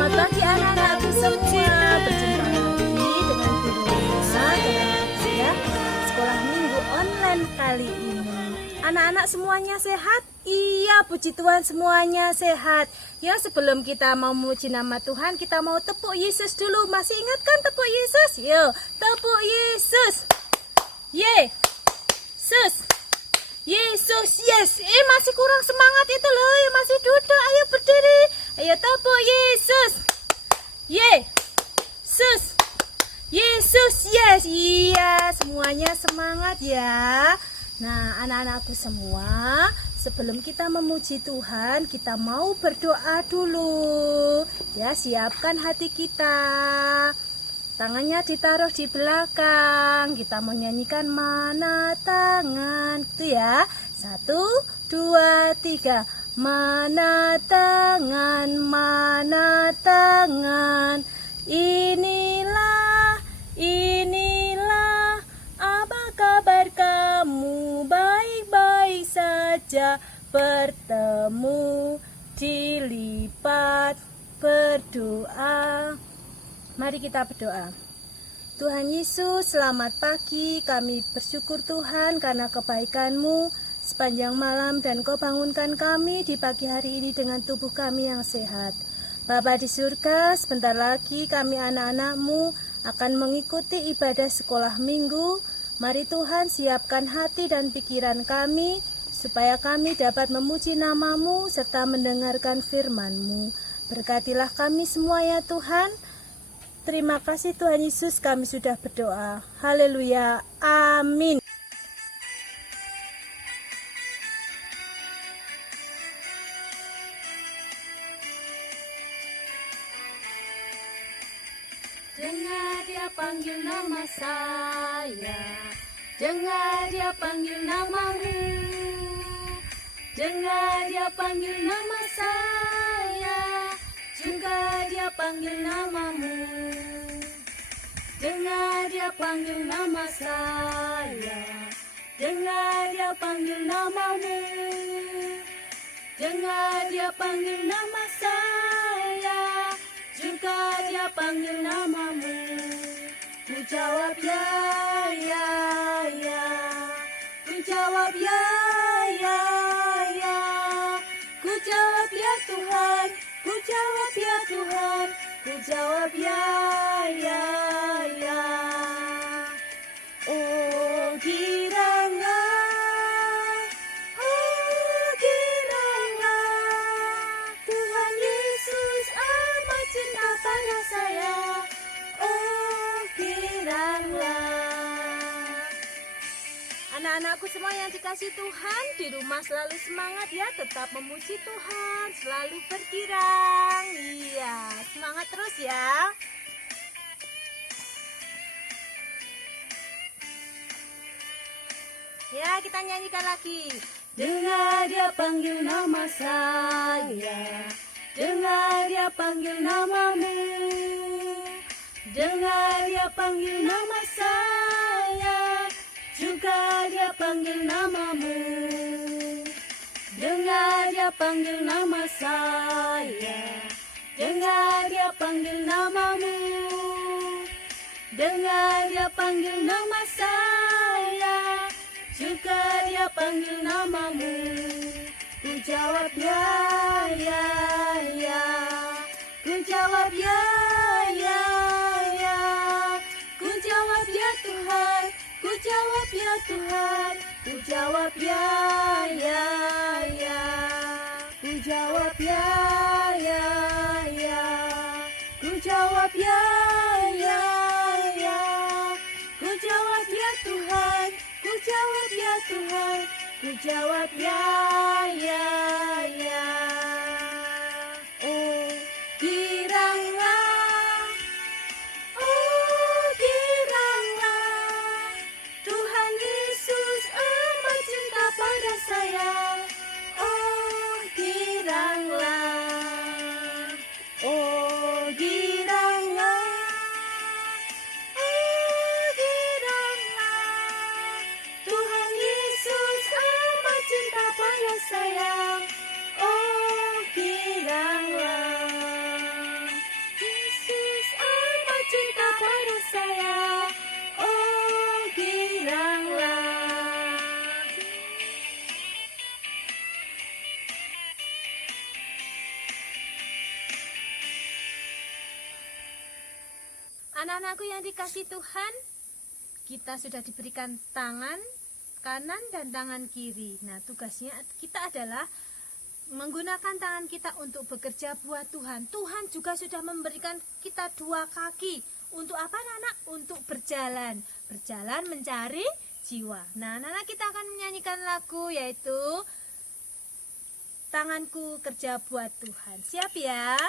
Selamat pagi anak-anakku semua. Berjumpa lagi dengan Guru Lina dalam ya sekolah minggu online kali ini. Anak-anak semuanya sehat? Iya, puji Tuhan semuanya sehat. Ya, sebelum kita mau memuji nama Tuhan, kita mau tepuk Yesus dulu. Masih ingat kan tepuk Yesus? Yo, tepuk Yesus. Yesus. Yesus, yes. Masih kurang semangat itu loh. Yang masih duduk, ayo berdiri. Ayo tepuk Yesus. Yesus. Yesus, yes. Iya, semuanya semangat ya. Nah, anak-anakku semua, sebelum kita memuji Tuhan, kita mau berdoa dulu. Ya, siapkan hati kita. Tangannya ditaruh di belakang. Kita mau nyanyikan mana tangan. Itu ya. 1, 2, 3. Mana tangan, mana tangan. Inilah, apa kabar kamu? Baik-baik saja. Bertemu, dilipat, berdoa. Mari kita berdoa. Tuhan Yesus, selamat pagi. Kami bersyukur Tuhan karena kebaikan-Mu sepanjang malam dan Kau bangunkan kami di pagi hari ini dengan tubuh kami yang sehat. Bapa di surga, sebentar lagi kami anak-anak-Mu akan mengikuti ibadah sekolah minggu. Mari Tuhan siapkan hati dan pikiran kami supaya kami dapat memuji nama-Mu serta mendengarkan firman-Mu. Berkatilah kami semua ya Tuhan. Terima kasih Tuhan Yesus, kami sudah berdoa. Haleluya. Amin. Dengar dia panggil nama saya, dengar dia panggil namamu, dengar dia panggil nama saya, juga dia panggil namamu. Dengar dia panggil nama saya, dengar dia panggil namamu, dengar dia panggil nama saya, juga dia panggil namamu. Ku jawab ya, ya, ya. Ku jawab ya, ya, ya. Ku jawab ya Tuhan. Ku jawab ya Tuhan. Ku jawab ya, ya, ya. Oh giranglah, Tuhan Yesus amat cinta pada saya. Oh giranglah. Anak-anakku semua yang dikasih Tuhan, di rumah selalu semangat ya, tetap memuji Tuhan, selalu bergirang. Iya, semangat terus ya. Ya, kita nyanyikan lagi. Dengar dia panggil nama saya, dengar dia panggil namamu, dengar dia panggil nama saya, juga dia panggil namamu. Dengar dia panggil nama saya, dengar dia panggil namamu, dengar dia panggil nama saya, juga dia panggil namamu. Ku jawab ya, ya, ya. Ku jawab ya, ya, ya. Ku jawab ya Tuhan. Ku jawab ya Tuhan. Ku jawab ya, ya, ya. Ku jawab ya, ya, ya. Ku jawab ya, ya, ya. Ku jawab ya Tuhan. Ku jawab ya Tuhan. Ku jawab ya, ya, ya. Oh giranglah, oh giranglah. Tuhan Yesus amat cinta pada saya. Oh giranglah, oh giranglah, oh giranglah. Tuhan Yesus amat cinta pada saya. Anak-anakku yang dikasih Tuhan, kita sudah diberikan tangan kanan dan tangan kiri. Nah, tugasnya kita adalah menggunakan tangan kita untuk bekerja buat Tuhan. Tuhan juga sudah memberikan kita dua kaki. Untuk apa, anak? Untuk berjalan. Berjalan mencari jiwa. Nah, anak-anak, kita akan menyanyikan lagu yaitu Tanganku Kerja Buat Tuhan. Siap ya?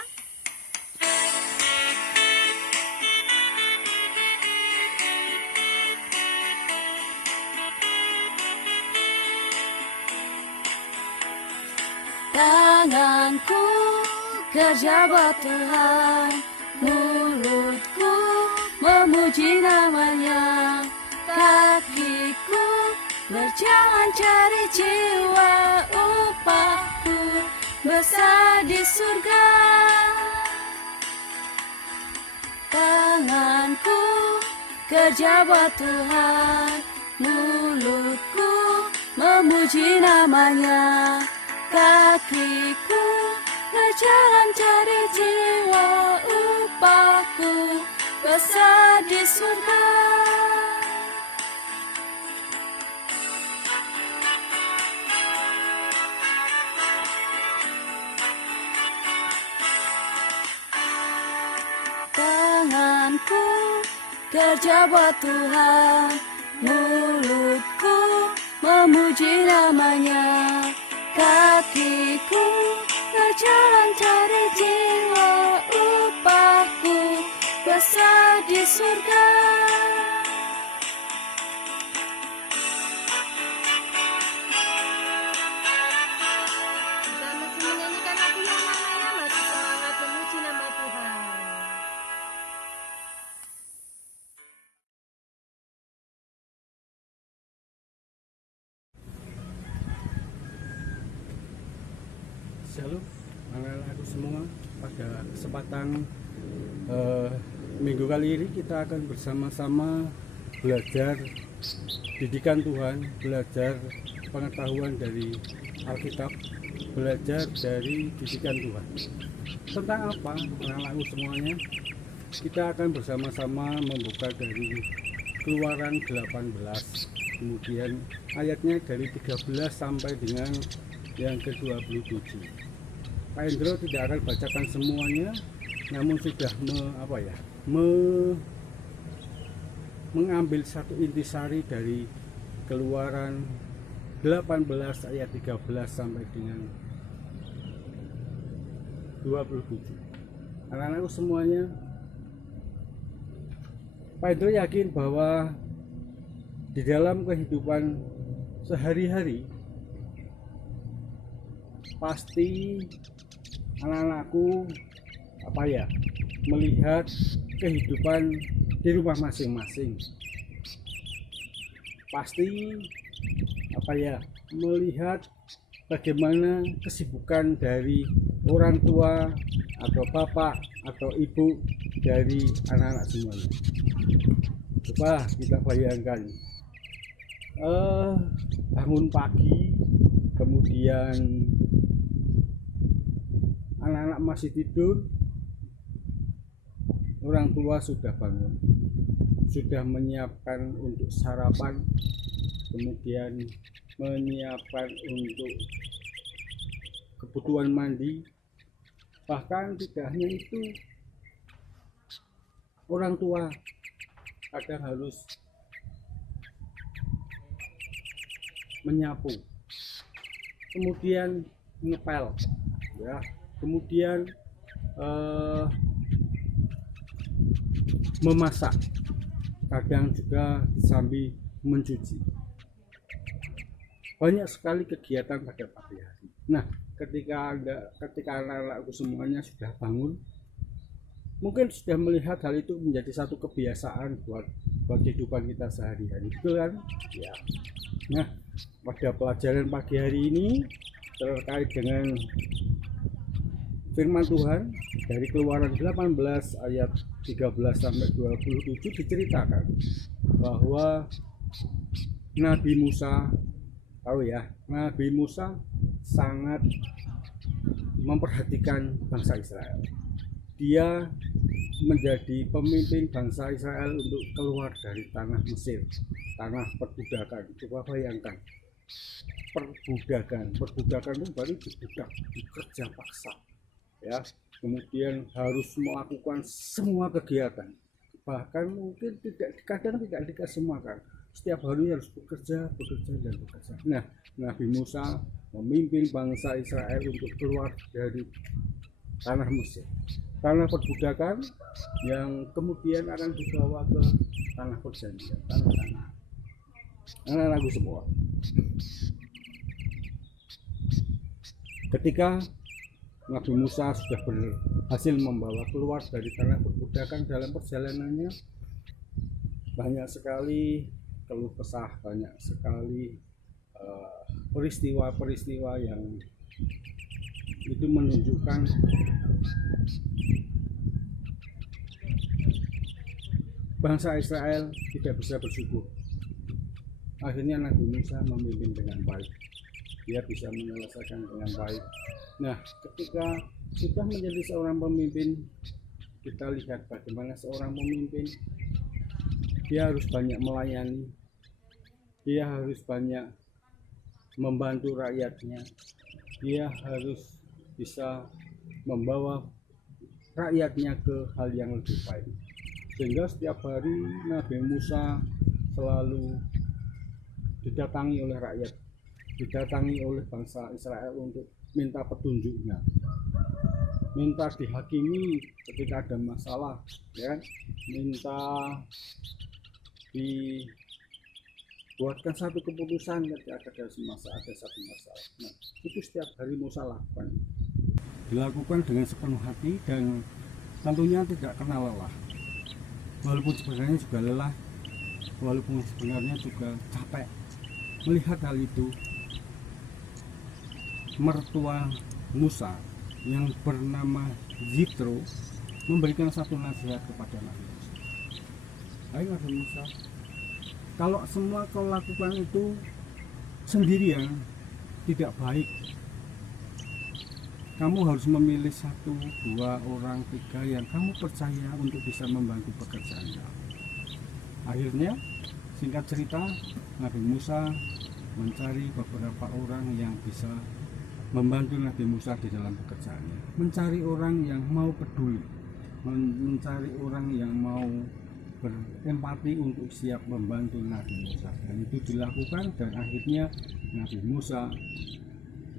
Tanganku kerja buat Tuhan, mulutku memuji namanya, kakiku berjalan cari jiwa, upahku besar di surga. Tanganku kerja buat Tuhan, mulutku memuji namanya, kakiku berjalan cari jiwa, upahku besar di surga. Tanganku kerja buat Tuhan, mulutku memuji namanya, kakiku berjalan cari jiwa, upahku besar di surga. Kita masih menyanyikan lagu yang mana, masih semangat memuji nama Tuhan. Shalom anak-anakku semua, pada kesempatan minggu kali ini kita akan bersama-sama belajar didikan Tuhan, belajar pengetahuan dari Alkitab, belajar dari didikan Tuhan. Tentang apa anak-anakku semuanya? Kita akan bersama-sama membuka dari Keluaran 18, kemudian ayatnya dari 13 sampai dengan yang ke-27. Pak Indro tidak akan bacakan semuanya, namun sudah mengambil satu intisari dari Keluaran 18 ayat 13 sampai dengan 27. Anak-anakku semuanya, Pak Indro yakin bahwa di dalam kehidupan sehari-hari pasti anak-anakku melihat kehidupan di rumah masing-masing. Pasti melihat bagaimana kesibukan dari orang tua atau bapak atau ibu dari anak-anak semuanya. Coba kita bayangkan, bangun pagi, kemudian anak-anak masih tidur, orang tua sudah bangun, sudah menyiapkan untuk sarapan, kemudian menyiapkan untuk kebutuhan mandi. Bahkan tidak hanya itu, orang tua kadang harus menyapu, kemudian ngepel, kemudian memasak, kadang juga sambil mencuci. Banyak sekali kegiatan pada pagi hari. Nah, ketika anak-anakku semuanya sudah bangun, mungkin sudah melihat hal itu menjadi satu kebiasaan buat kehidupan kita sehari-hari, betul kan? Ya. Nah, pada pelajaran pagi hari ini terkait dengan firman Tuhan dari Keluaran 18 ayat 13 sampai 27 diceritakan bahwa Nabi Musa, Nabi Musa sangat memperhatikan bangsa Israel. dia menjadi pemimpin bangsa Israel untuk keluar dari tanah Mesir, tanah perbudakan. Coba bayangkan, perbudakan itu baru dibudak, bekerja paksa, ya. Kemudian harus melakukan semua kegiatan, bahkan mungkin kadang tidak dikasih makan. Setiap hari harus bekerja dan bekerja. Nah, Nabi Musa memimpin bangsa Israel untuk keluar dari tanah Mesir, tanah perbudakan yang kemudian akan dibawa ke tanah perjanjian, tanah-tanah anak-anakku semua. Ketika Nabi Musa sudah berhasil membawa keluar dari tanah perbudakan, dalam perjalanannya banyak sekali keluh kesah, banyak sekali peristiwa-peristiwa yang itu menunjukkan bangsa Israel tidak bisa bersyukur. Akhirnya Nabi Musa memimpin dengan baik, dia bisa menyelesaikan dengan baik. Nah, ketika sudah menjadi seorang pemimpin, kita lihat bagaimana seorang pemimpin, dia harus banyak melayani, dia harus banyak membantu rakyatnya, dia harus bisa membawa rakyatnya ke hal yang lebih baik. Sehingga setiap hari Nabi Musa selalu didatangi oleh rakyat, didatangi oleh bangsa Israel untuk minta petunjuknya, minta dihakimi ketika ada masalah, ya, minta dibuatkan satu keputusan ketika ada satu masalah. Nah, itu setiap hari Musa lakukan, dilakukan dengan sepenuh hati dan tentunya tidak kenal lelah. Walaupun sebenarnya juga lelah, walaupun sebenarnya juga capek. Melihat hal itu, mertua Musa yang bernama Yitro memberikan satu nasihat kepada Nabi Musa. Hai Nabi Musa, kalau semua kau lakukan itu sendirian tidak baik. Kamu harus memilih 1, 2, orang, 3 yang kamu percaya untuk bisa membantu pekerjaan kamu. Akhirnya, singkat cerita, Nabi Musa mencari beberapa orang yang bisa membantu Nabi Musa di dalam pekerjaannya. Mencari orang yang mau peduli, mencari orang yang mau berempati untuk siap membantu Nabi Musa. Dan itu dilakukan, dan akhirnya Nabi Musa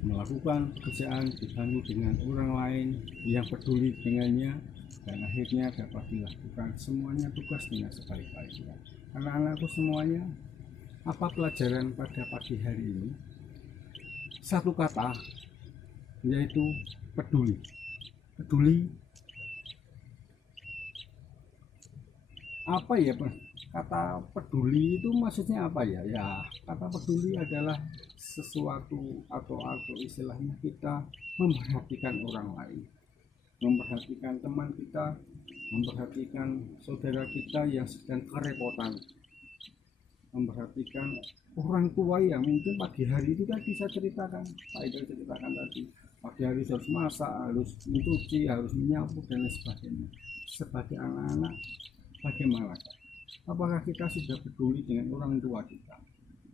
melakukan pekerjaan dibantu dengan orang lain yang peduli dengannya, dan akhirnya dapat dilakukan semuanya tugas dengan sebaik-baiknya. Anak-anakku semuanya, apa pelajaran pada pagi hari ini? Satu kata, yaitu peduli. Peduli apa ya, kata peduli itu maksudnya apa ya? Ya, kata peduli adalah sesuatu atau istilahnya kita memperhatikan orang lain, memperhatikan teman kita, memperhatikan saudara kita yang sedang kerepotan, memperhatikan orang tua yang mungkin pagi hari itu tadi saya ceritakan, tadi pagi hari harus masak, harus mencuci, harus menyapu dan lain sebagainya. Sebagai anak-anak, bagaimana? Apakah kita sudah peduli dengan orang tua kita?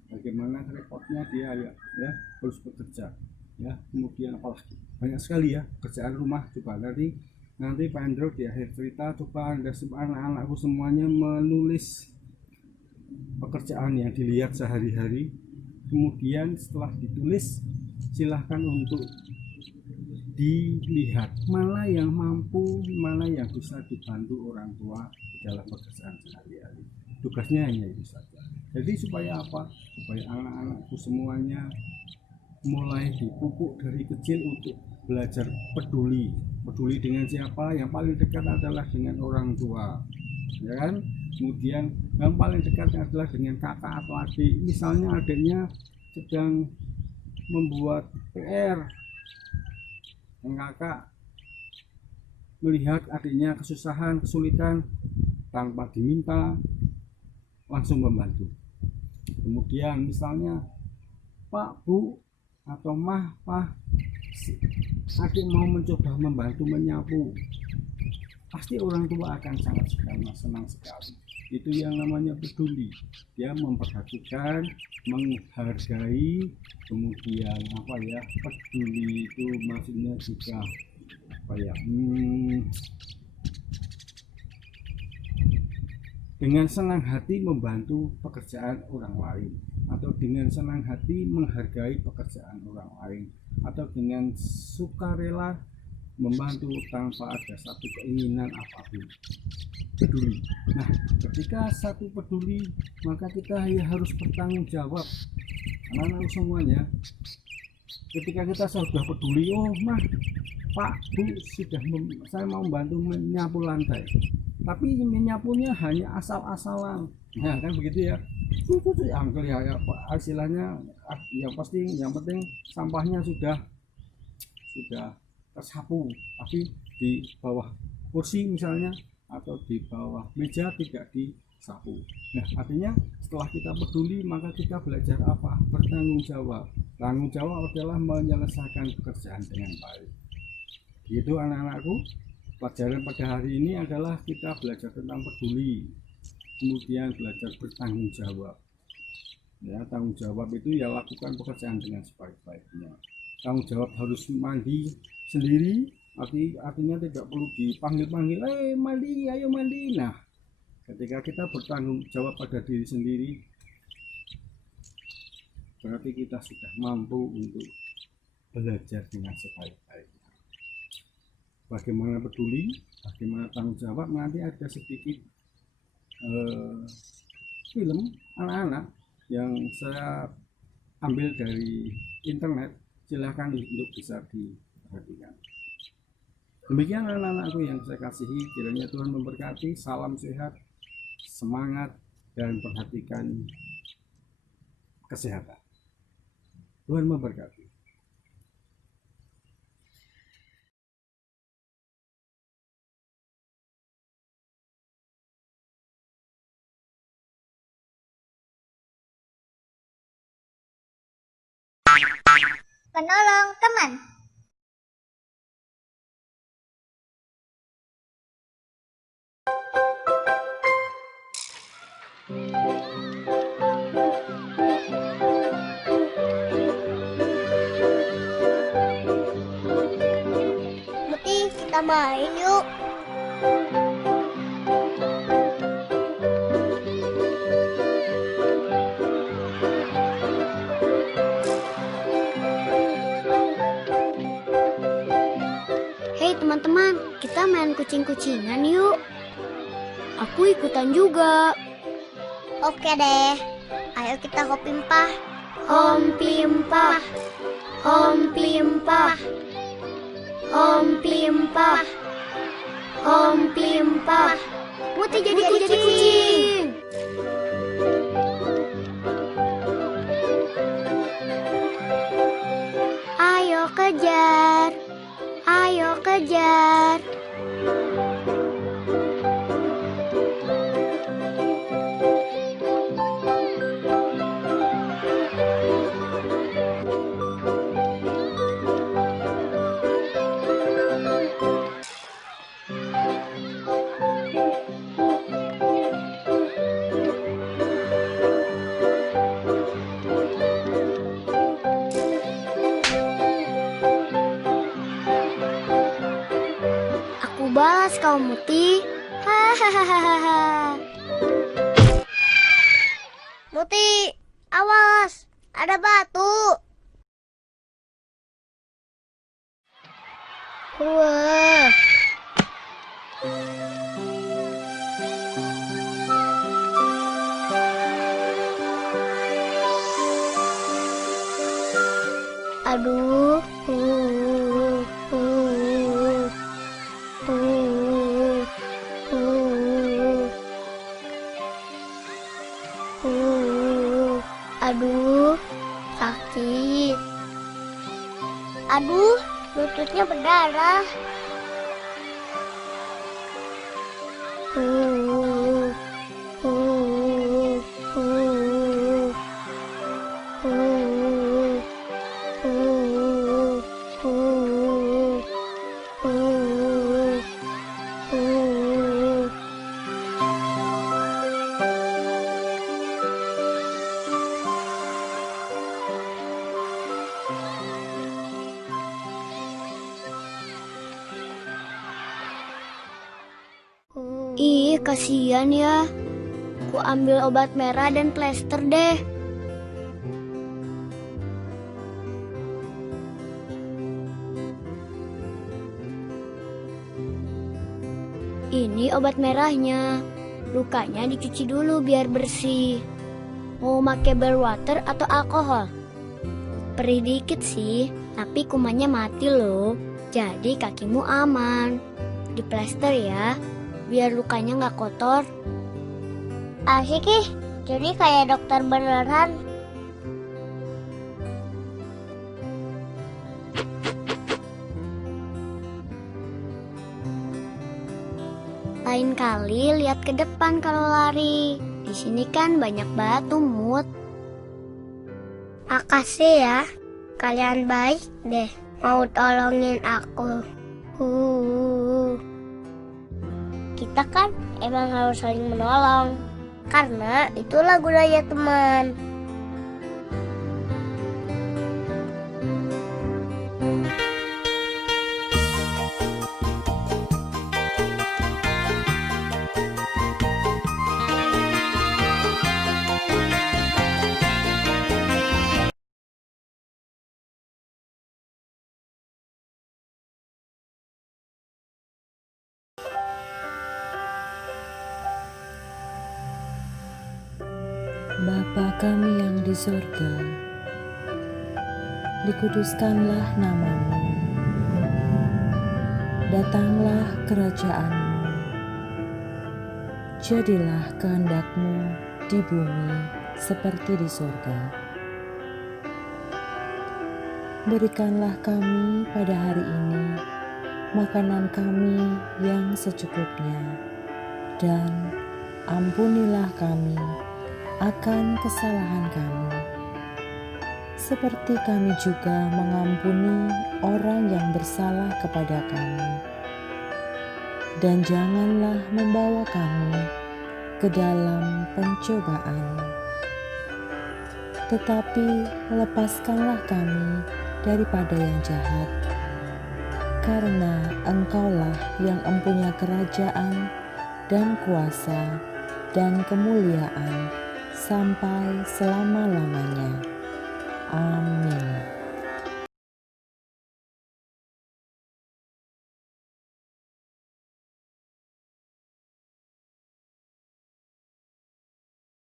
Bagaimana repotnya dia ya harus bekerja, ya, kemudian apalagi banyak sekali ya kerjaan rumah. Coba nanti Pak Andrew di akhir cerita, coba Anda anak-anakku semuanya menulis pekerjaan yang dilihat sehari-hari, kemudian setelah ditulis silahkan untuk dilihat mana yang mampu, mana yang bisa dibantu orang tua di dalam pekerjaan sehari-hari. Tugasnya hanya itu saja. Jadi supaya apa? Supaya anak-anakku semuanya mulai dipupuk dari kecil untuk belajar peduli. Peduli dengan siapa? Yang paling dekat adalah dengan orang tua, ya kan? Kemudian yang paling dekat adalah dengan kakak atau adik. Misalnya adiknya sedang membuat PR, dan kakak melihat adiknya kesulitan, tanpa diminta langsung membantu. Kemudian misalnya Pak, Bu, atau Mah, Pak, adik mau mencoba membantu menyapu. pasti orang tua akan sangat senang sekali. Itu yang namanya peduli. Dia memperhatikan, menghargai, kemudian apa ya, peduli itu maksudnya juga apa ya, dengan senang hati membantu pekerjaan orang lain, atau dengan senang hati menghargai pekerjaan orang lain, atau dengan sukarela membantu tanpa ada satu keinginan apapun. Peduli. Nah, ketika satu peduli, maka kita harus bertanggung jawab. Anak-anak semuanya, ketika kita sudah peduli, oh mah, Pak, Bu, saya mau bantu menyapu lantai, tapi menyapunya hanya asal-asalan, nah kan begitu ya. Itu yang kelihatan hasilnya, yang penting sampahnya sudah tersapu, tapi di bawah kursi misalnya atau di bawah meja tidak disapu. Nah, artinya setelah kita peduli, maka kita belajar apa? Bertanggung jawab. Tanggung jawab adalah menyelesaikan pekerjaan dengan baik. Gitu anak-anakku. Pelajaran pada hari ini adalah kita belajar tentang peduli, kemudian belajar bertanggung jawab. Ya, tanggung jawab itu ya lakukan pekerjaan dengan sebaik-baiknya. Tanggung jawab harus mandi sendiri, artinya tidak perlu dipanggil-panggil, mandi, ayo mandi. Nah, ketika kita bertanggung jawab pada diri sendiri, berarti kita sudah mampu untuk belajar dengan sebaik-baiknya. Bagaimana peduli, bagaimana tanggung jawab, nanti ada sedikit film anak-anak yang saya ambil dari internet, silahkan untuk bisa diperhatikan. Demikian anak-anakku yang saya kasihi, kiranya Tuhan memberkati. Salam sehat, semangat, dan perhatikan kesehatan. Tuhan memberkati. Penolong teman. Muti, kita main yuk. Hei teman-teman, kita main kucing-kucingan yuk. Aku ikutan juga. Oke deh. Ayo kita hopimpah. Hompimpah, hompimpah, hompimpah, hompimpah. Muti jadi kucing. Ayo kejar, ayo kejar. Aku balas kau Muti. Hahaha. Muti, awas. Ada batu. Wah. Aduh. Aduh, sakit. Aduh, lututnya berdarah. Ih, kasihan ya. Ku ambil obat merah dan plester deh. Ini obat merahnya. Lukanya dicuci dulu biar bersih. Mau pakai bar water atau alkohol? Perih dikit sih, tapi kumannya mati loh. Jadi kakimu aman. Diplester ya, biar lukanya nggak kotor. Asik ih, jadi kayak dokter beneran. Lain kali lihat ke depan kalau lari. Di sini kan banyak batu, Mut. Makasih ya, kalian baik deh. Mau tolongin aku. Kita kan emang harus saling menolong. Karena itulah gunanya teman. Bapa kami yang di surga, dikuduskanlah namamu, datanglah kerajaanmu, jadilah kehendakmu di bumi seperti di surga. Berikanlah kami pada hari ini makanan kami yang secukupnya, dan ampunilah kami akan kesalahan kami, seperti kami juga mengampuni orang yang bersalah kepada kami. Dan janganlah membawa kami ke dalam pencobaan, tetapi lepaskanlah kami daripada yang jahat, karena Engkaulah yang empunya kerajaan dan kuasa dan kemuliaan sampai selama-lamanya. Amin.